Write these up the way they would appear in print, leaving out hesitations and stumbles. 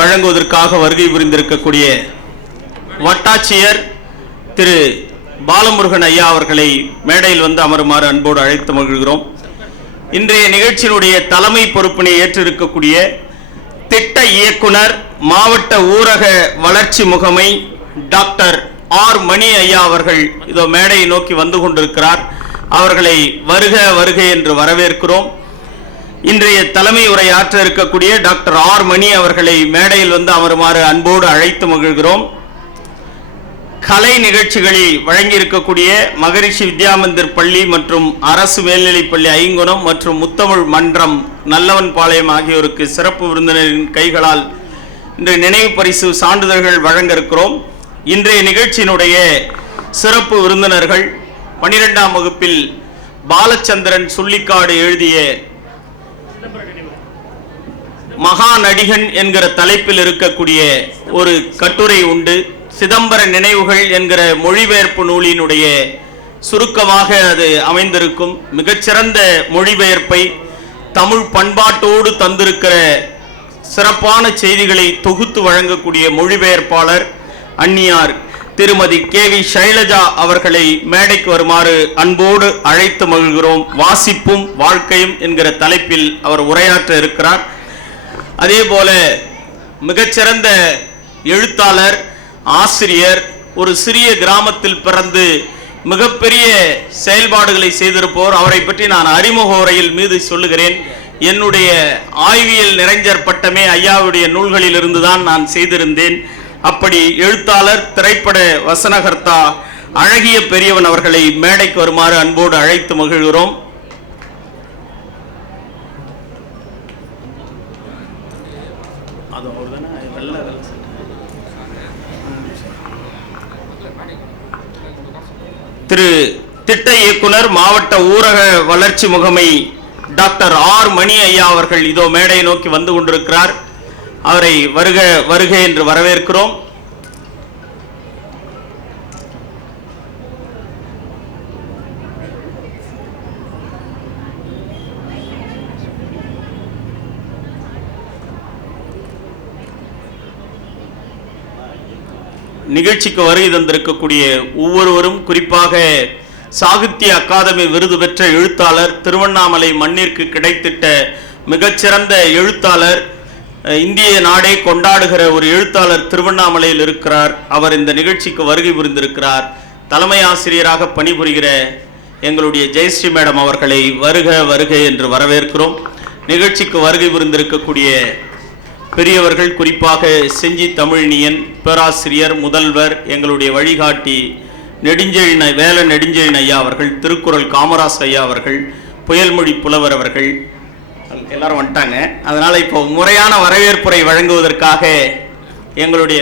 வழங்குவதற்காக வருகை புரிந்திருக்கக்கூடிய வட்டாட்சியர் திரு பாலமுருகன் ஐயா அவர்களை மேடையில் வந்து அமருமாறு அன்போடு அழைத்து மகிழ்கிறோம். இன்றைய நிகழ்ச்சியினுடைய தலைமை பொறுப்பினை ஏற்றிருக்கக்கூடிய திட்ட இயக்குனர் மாவட்ட ஊரக வளர்ச்சி முகமை டாக்டர் ஆர் மணி ஐயா அவர்கள் இதோ மேடையை நோக்கி வந்து கொண்டிருக்கிறார். அவர்களை வருக வருக என்று வரவேற்கிறோம். இன்றைய தலைமை உரை ஆற்ற இருக்கக்கூடிய டாக்டர் ஆர் மணி அவர்களை மேடையில் வந்து அமருமாறு அன்போடு அழைத்து மகிழ்கிறோம். கலை நிகழ்ச்சிகளில் வழங்கியிருக்கக்கூடிய மகரிஷி வித்யாமந்திர் பள்ளி மற்றும் அரசு மேல்நிலைப்பள்ளி ஐங்குணம் மற்றும் முத்தமிழ் மன்றம் நல்லவன் பாளையம் ஆகியோருக்கு சிறப்பு விருந்தினரின் கைகளால் இன்று நினைவு பரிசு சான்றிதழ்கள் வழங்க இருக்கிறோம். இன்றைய நிகழ்ச்சியினுடைய சிறப்பு விருந்தினர்கள் 12ஆம் வகுப்பில் பாலச்சந்திரன் சுள்ளிக்காடு எழுதிய மகா நடிகன் என்கிற தலைப்பில் இருக்கக்கூடிய ஒரு கட்டுரை உண்டு. சிதம்பர நினைவுகள் என்கிற மொழிபெயர்ப்பு நூலினுடைய சுருக்கமாக அது அமைந்திருக்கும். மிகச்சிறந்த மொழிபெயர்ப்பை தமிழ் பண்பாட்டோடு தந்திருக்கிற சிறப்பான செய்திகளை தொகுத்து வழங்கக்கூடிய மொழிபெயர்ப்பாளர் அந்நியார் திருமதி KV சைலஜா அவர்களை மேடைக்கு வருமாறு அன்போடு அழைத்து மகிழ்கிறோம். வாசிப்பும் வாழ்க்கையும் என்கிற தலைப்பில் அவர் உரையாற்ற இருக்கிறார். அதே போல மிகச்சிறந்த எழுத்தாளர், ஆசிரியர், ஒரு சிறிய கிராமத்தில் பிறந்து மிகப்பெரிய செயல்பாடுகளை செய்திருப்போர். அவரை பற்றி நான் அறிமுக உரையில் மீது சொல்லுகிறேன். என்னுடைய ஆய்வியல் நிறைஞர் பட்டமே ஐயாவுடைய நூல்களில் இருந்துதான் நான் செய்திருந்தேன். அப்படி எழுத்தாளர், திரைப்பட வசனகர்த்தா அழகிய பெரியவன் அவர்களை மேடைக்கு வருமாறு அன்போடு அழைத்து மகிழ்கிறோம். திரு திட்ட இயக்குனர் மாவட்ட ஊரக வளர்ச்சி முகமை டாக்டர் ஆர் மணி ஐயா அவர்கள் இதோ மேடையை நோக்கி வந்து கொண்டிருக்கிறார். அவரை வருக வருக என்று வரவேற்கிறோம். நிகழ்ச்சிக்கு வருகை தந்திருக்கக்கூடிய ஒவ்வொருவரும், குறிப்பாக சாகித்ய அகாதமி விருது பெற்ற எழுத்தாளர், திருவண்ணாமலை மண்ணிற்கு கிடைத்திட்ட மிகச்சிறந்த எழுத்தாளர், இந்திய நாடே கொண்டாடுகிற ஒரு எழுத்தாளர் திருவண்ணாமலையில் இருக்கிறார். அவர் இந்த நிகழ்ச்சிக்கு வருகை புரிந்திருக்கிறார். தலைமை ஆசிரியராக பணிபுரிகிற எங்களுடைய ஜெயஸ்ரீ மேடம் அவர்களை வருக வருக என்று வரவேற்கிறோம். நிகழ்ச்சிக்கு வருகை புரிந்திருக்கக்கூடிய பெரியவர்கள், குறிப்பாக செஞ்சி தமிழ்னியன் பேராசிரியர், முதல்வர், எங்களுடைய வழிகாட்டி வேல நெடுஞ்செழியன் ஐயா அவர்கள், திருக்குறள் காமராசு ஐயா அவர்கள், புயல்மொழி புலவர் அவர்கள் எல்லாரும் வந்துட்டாங்க. அதனால் இப்போ முறையான வரவேற்புரை வழங்குவதற்காக எங்களுடைய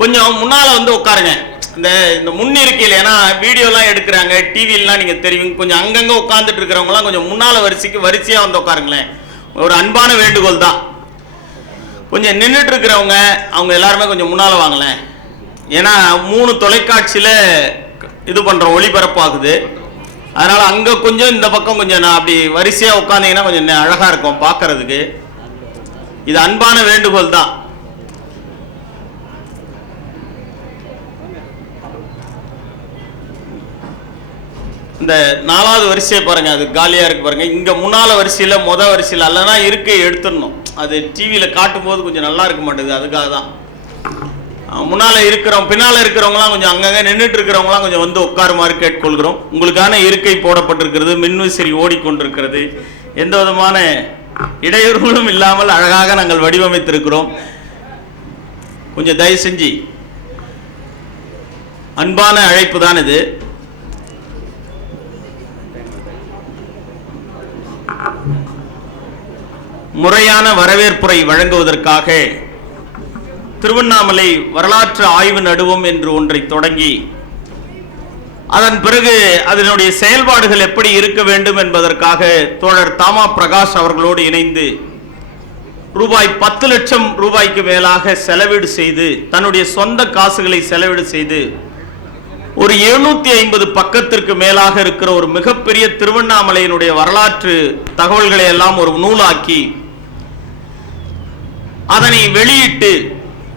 கொஞ்சம் முன்னால் வந்து உட்காருங்க. இந்த முன்னிருக்கையில், ஏன்னா வீடியோலாம் எடுக்கிறாங்க, டிவிலாம் நீங்கள் தெரியும், கொஞ்சம் அங்கங்கே உட்காந்துட்டு இருக்கிறவங்களாம் கொஞ்சம் முன்னால் வரிசையாக வந்து உட்காருங்களேன். ஒரு அன்பான வேண்டுகோள் தான். கொஞ்சம் நின்றுட்டு இருக்கிறவங்க அவங்க எல்லாருமே கொஞ்சம் முன்னால் வாங்கலேன். ஏன்னா 3 தொலைக்காட்சியில் இது பண்ணுறோம், ஒளிபரப்பாகுது. அதனால் அங்கே கொஞ்சம், இந்த பக்கம் கொஞ்சம், நான் அப்படி வரிசையாக உட்காந்தீங்கன்னா கொஞ்சம் அழகாக இருக்கும் பார்க்கறதுக்கு. இது அன்பான வேண்டுகோள் தான். இந்த 4வது வரிசையை பாருங்கள், அது காலியாக இருக்குது பாருங்கள். இங்கே முன்னால் வரிசையில் வரிசையில் அல்லனா இருக்கை எடுத்துடணும். அது டிவியில் காட்டும்போது கொஞ்சம் நல்லா இருக்க மாட்டேங்குது. அதுக்காக தான் முன்னால் இருக்கிறோம், பின்னால் இருக்கிறவங்களாம் கொஞ்சம் அங்கங்கே நின்றுட்டு இருக்கிறவங்களாம் கொஞ்சம் வந்து உட்காருமாறு கேட்டுக்கொள்கிறோம். உங்களுக்கான இருக்கை போடப்பட்டிருக்கிறது, மின்விசிறி ஓடிக்கொண்டிருக்கிறது. எந்த விதமான இடையூறுகளும் இல்லாமல் அழகாக நாங்கள் வடிவமைத்திருக்கிறோம். கொஞ்சம் தயவு செஞ்சு, அன்பான அழைப்பு தான் இது. முறையான வரவேற்புரை வழங்குவதற்காக திருவண்ணாமலை வரலாற்று ஆய்வு நடுவம் என்று ஒன்றை தொடங்கி, அதன் பிறகு அதனுடைய செயல்பாடுகள் எப்படி இருக்க வேண்டும் என்பதற்காக தோழர் தாமா பிரகாஷ் அவர்களோடு இணைந்து ரூபாய் 10 லட்சம் ரூபாய்க்கு மேலாக செலவீடு செய்து, தன்னுடைய சொந்த காசுகளை செலவீடு செய்து ஒரு 750 பக்கத்திற்கு மேலாக இருக்கிற ஒரு மிகப்பெரிய திருவண்ணாமலையினுடைய வரலாற்று தகவல்களை எல்லாம் ஒரு நூலாக்கி அதனை வெளியிட்டு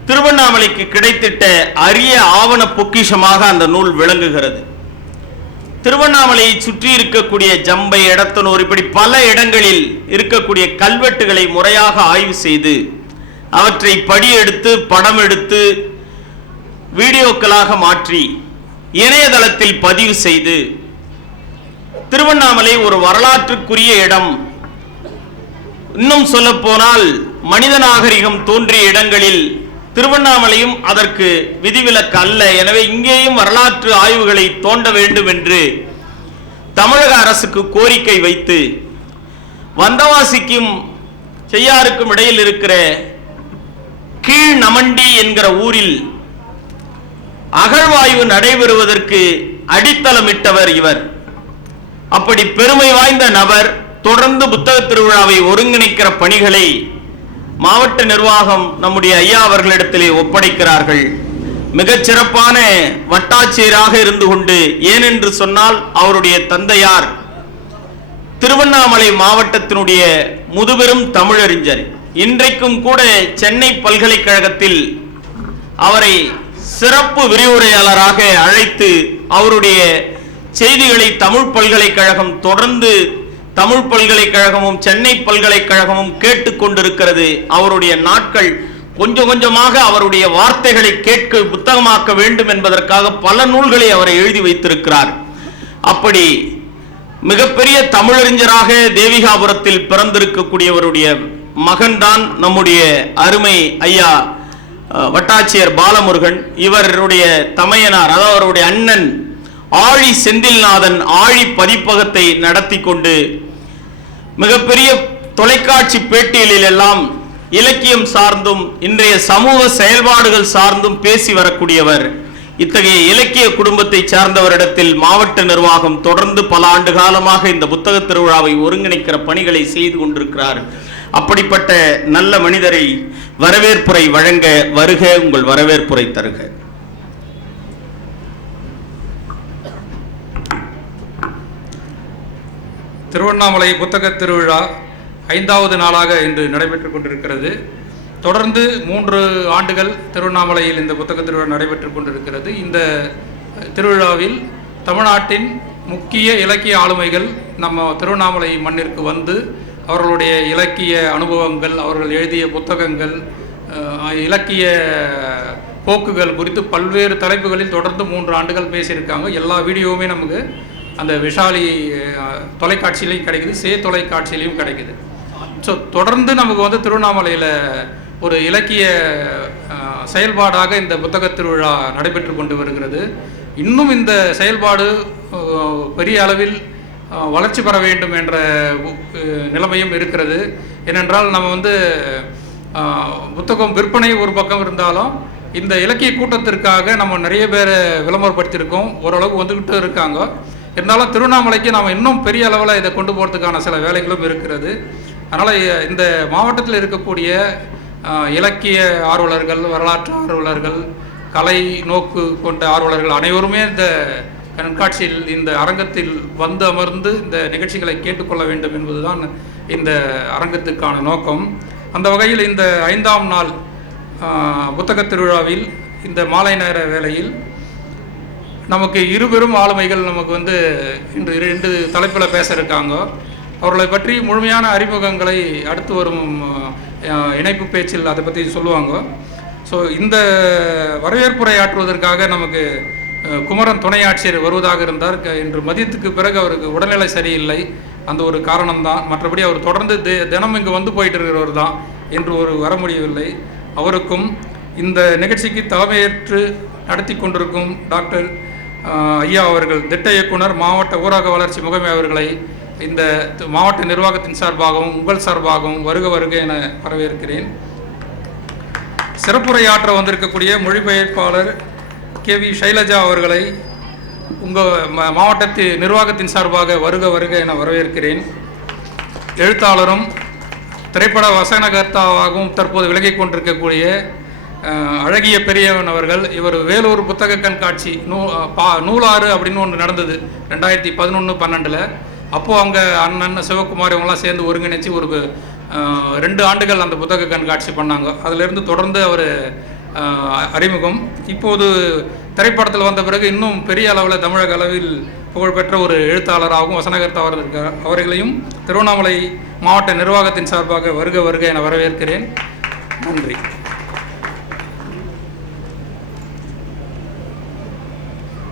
திருவண்ணாமலைக்கு கிடைத்திட்ட அரிய ஆவண பொக்கிஷமாக அந்த நூல் விளங்குகிறது. திருவண்ணாமலையை சுற்றி இருக்கக்கூடிய ஜம்பை, எடத்தனூர், இப்படி பல இடங்களில் இருக்கக்கூடிய கல்வெட்டுகளை முறையாக ஆய்வு செய்து அவற்றை படியெடுத்து படம் எடுத்து வீடியோக்களாக மாற்றி இணையதளத்தில் பதிவு செய்து திருவண்ணாமலை ஒரு வரலாற்றுக்குரிய இடம், இன்னும் சொல்ல போனால் மனித நாகரிகம் தோன்றிய இடங்களில் திருவண்ணாமலையும் அதற்கு விதிவிலக்கு அல்ல, எனவே இங்கேயும் வரலாற்று ஆய்வுகளை தோண்ட வேண்டும் என்று தமிழக அரசுக்கு கோரிக்கை வைத்து வந்தவாசிக்கும் செய்யாருக்கும் இடையில் இருக்கிற கீழ் நமண்டி என்கிற ஊரில் அகழ்வாய்வு நடைபெறுவதற்கு அடித்தளமிட்டவர் இவர். அப்படி பெருமை வாய்ந்த நபர் தொடர்ந்து புத்தக திருவிழாவை ஒருங்கிணைக்கிற பணிகளை மாவட்ட நிர்வாகம் நம்முடைய ஐயா அவர்களிடத்திலே ஒப்படைக்கிறார்கள். மிகச் சிறப்பான வட்டாட்சியராக இருந்து கொண்டு, ஏனென்று சொன்னால் அவருடைய தந்தையார் திருவண்ணாமலை மாவட்டத்தினுடைய முதுபெரும் தமிழறிஞர். இன்றைக்கும் கூட சென்னை பல்கலைக்கழகத்தில் அவரை சிறப்பு விரிவுரையாளராக அழைத்து அவருடைய செய்திகளை தமிழ் பல்கலைக்கழகம் தொடர்ந்து, தமிழ் பல்கலைக்கழகமும் சென்னை பல்கலைக்கழகமும் கேட்டுக்கொண்டிருக்கிறது. அவருடைய நாட்கள் கொஞ்சம் கொஞ்சமாக அவருடைய வார்த்தைகளை கேட்க புத்தகமாக்க வேண்டும் என்பதற்காக பல நூல்களை அவரை எழுதி வைத்திருக்கிறார். அப்படி மிகப்பெரிய தமிழறிஞராக தேவிகாபுரத்தில் பிறந்திருக்கக்கூடியவருடைய மகன்தான் நம்முடைய அருமை ஐயா வட்டாட்சியர் பாலமுருகன். இவருடைய தமையனார், அதாவது அவருடைய அண்ணன் ஆழி செந்தில்நாதன் ஆழி பதிப்பகத்தை நடத்தி கொண்டு மிகப்பெரிய தொலைக்காட்சி பேட்டிகளில் எல்லாம் இலக்கியம் சார்ந்தும் இன்றைய சமூக செயல்பாடுகள் சார்ந்தும் பேசி வரக்கூடியவர். இத்தகைய இலக்கிய குடும்பத்தை சார்ந்தவரிடத்தில் மாவட்ட நிர்வாகம் தொடர்ந்து பல ஆண்டு காலமாக இந்த புத்தக திருவிழாவை ஒருங்கிணைக்கிற பணிகளை செய்து கொண்டிருக்கிறார். அப்படிப்பட்ட நல்ல மனிதரை வரவேற்புரை வழங்க வருக, உங்கள் வரவேற்புரை தருக. திருவண்ணாமலை புத்தக திருவிழா 5வது நாளாக இன்று நடைபெற்றுக் கொண்டிருக்கிறது. தொடர்ந்து 3 ஆண்டுகள் திருவண்ணாமலையில் இந்த புத்தக திருவிழா நடைபெற்றுக் கொண்டிருக்கிறது. இந்த திருவிழாவில் தமிழ்நாட்டின் முக்கிய இலக்கிய ஆளுமைகள் நம்ம திருவண்ணாமலை மண்ணிற்கு வந்து அவர்களுடைய இலக்கிய அனுபவங்கள், அவர்கள் எழுதிய புத்தகங்கள், இலக்கிய போக்குகள் குறித்து பல்வேறு தலைப்புகளில் தொடர்ந்து 3 ஆண்டுகள் பேசியிருக்காங்க. எல்லா வீடியோவுமே நமக்கு அந்த விஷாலி தொலைக்காட்சியிலையும் கிடைக்குது, தொலைக்காட்சியிலையும் கிடைக்குது. ஸோ தொடர்ந்து நமக்கு வந்து திருவண்ணாமலையில் ஒரு இலக்கிய செயல்பாடாக இந்த புத்தக திருவிழா நடைபெற்று கொண்டு வருகிறது. இன்னும் இந்த செயல்பாடு பெரிய அளவில் வளர்ச்சி பெற வேண்டும் என்ற நிலைமையும் இருக்கிறது. ஏனென்றால் நம்ம வந்து புத்தகம் விற்பனை ஒரு பக்கம் இருந்தாலும் இந்த இலக்கிய கூட்டத்திற்காக நம்ம நிறைய பேரை விளம்பரப்படுத்தியிருக்கோம், ஓரளவுக்கு வந்துக்கிட்டு இருக்காங்க. இருந்தாலும் திருவண்ணாமலைக்கு நாம் இன்னும் பெரிய அளவில் இதை கொண்டு போகிறதுக்கான சில வேலைகளும் இருக்கிறது. அதனால் இந்த மாவட்டத்தில் இருக்கக்கூடிய இலக்கிய ஆர்வலர்கள், வரலாற்று ஆர்வலர்கள், கலை நோக்கு கொண்ட ஆர்வலர்கள் அனைவருமே இந்த கண்காட்சியில், இந்த அரங்கத்தில் வந்து அமர்ந்து இந்த நிகழ்ச்சிகளை கேட்டுக்கொள்ள வேண்டும் என்பதுதான் இந்த அரங்கத்துக்கான நோக்கம். அந்த வகையில் இந்த 5ஆம் நாள் புத்தக திருவிழாவில் இந்த மாலை நேர வேளையில் நமக்கு இருபெரும் ஆளுமைகள் நமக்கு வந்து இன்று 2 தலைப்பில் பேச இருக்காங்க. அவர்களை பற்றி முழுமையான அறிமுகங்களை அடுத்து வரும் இணைப்பு பேச்சில் அதை பற்றி சொல்லுவாங்க. ஸோ இந்த வரவேற்புரை ஆற்றுவதற்காக நமக்கு குமரன் துணை ஆட்சியர் வருவதாக இருந்தார். இன்று மதியத்துக்கு பிறகு அவருக்கு உடல்நிலை சரியில்லை, அந்த ஒரு காரணம்தான். மற்றபடி அவர் தொடர்ந்து தினம் இங்கு வந்து போயிட்டு இருக்கிறவர் தான், என்று வர முடியவில்லை. அவருக்கும் இந்த நிகழ்ச்சிக்கு தலைமையேற்று நடத்தி கொண்டிருக்கும் டாக்டர் ஐயா அவர்கள், திட்ட இயக்குனர், மாவட்ட ஊரக வளர்ச்சி முகமை அவர்களை இந்த மாவட்ட நிர்வாகத்தின் சார்பாகவும் உங்கள் சார்பாகவும் வருக வருக என வரவேற்கிறேன். சிறப்புரையாற்ற வந்திருக்கக்கூடிய மொழிபெயர்ப்பாளர் KV சைலஜா அவர்களை உங்கள் மாவட்டத்தின் நிர்வாகத்தின் சார்பாக வருக வருக என வரவேற்கிறேன். எழுத்தாளரும் திரைப்பட வசனகர்த்தாவாகவும் தற்போது விலகிக் கொண்டிருக்கக்கூடிய அழகிய பெரியவன் அவர்கள், இவர் வேலூர் புத்தக கண்காட்சி நூலாறு அப்படின்னு ஒன்று நடந்தது 2011-12. அப்போது அங்கே அண்ணன் சிவகுமார் இவங்கெல்லாம் சேர்ந்து ஒருங்கிணைச்சு ஒரு 2 ஆண்டுகள் அந்த புத்தக கண்காட்சி பண்ணாங்க. அதிலிருந்து தொடர்ந்து அவர் அறிமுகம். இப்போது திரைப்படத்தில் வந்த பிறகு இன்னும் பெரிய அளவில் தமிழக அளவில் புகழ்பெற்ற ஒரு எழுத்தாளராகவும் வசனகர்த்தாவாக இருக்கார். அவர்களையும் திருவண்ணாமலை மாவட்ட நிர்வாகத்தின் சார்பாக வருக வருக என வரவேற்கிறேன். நன்றி.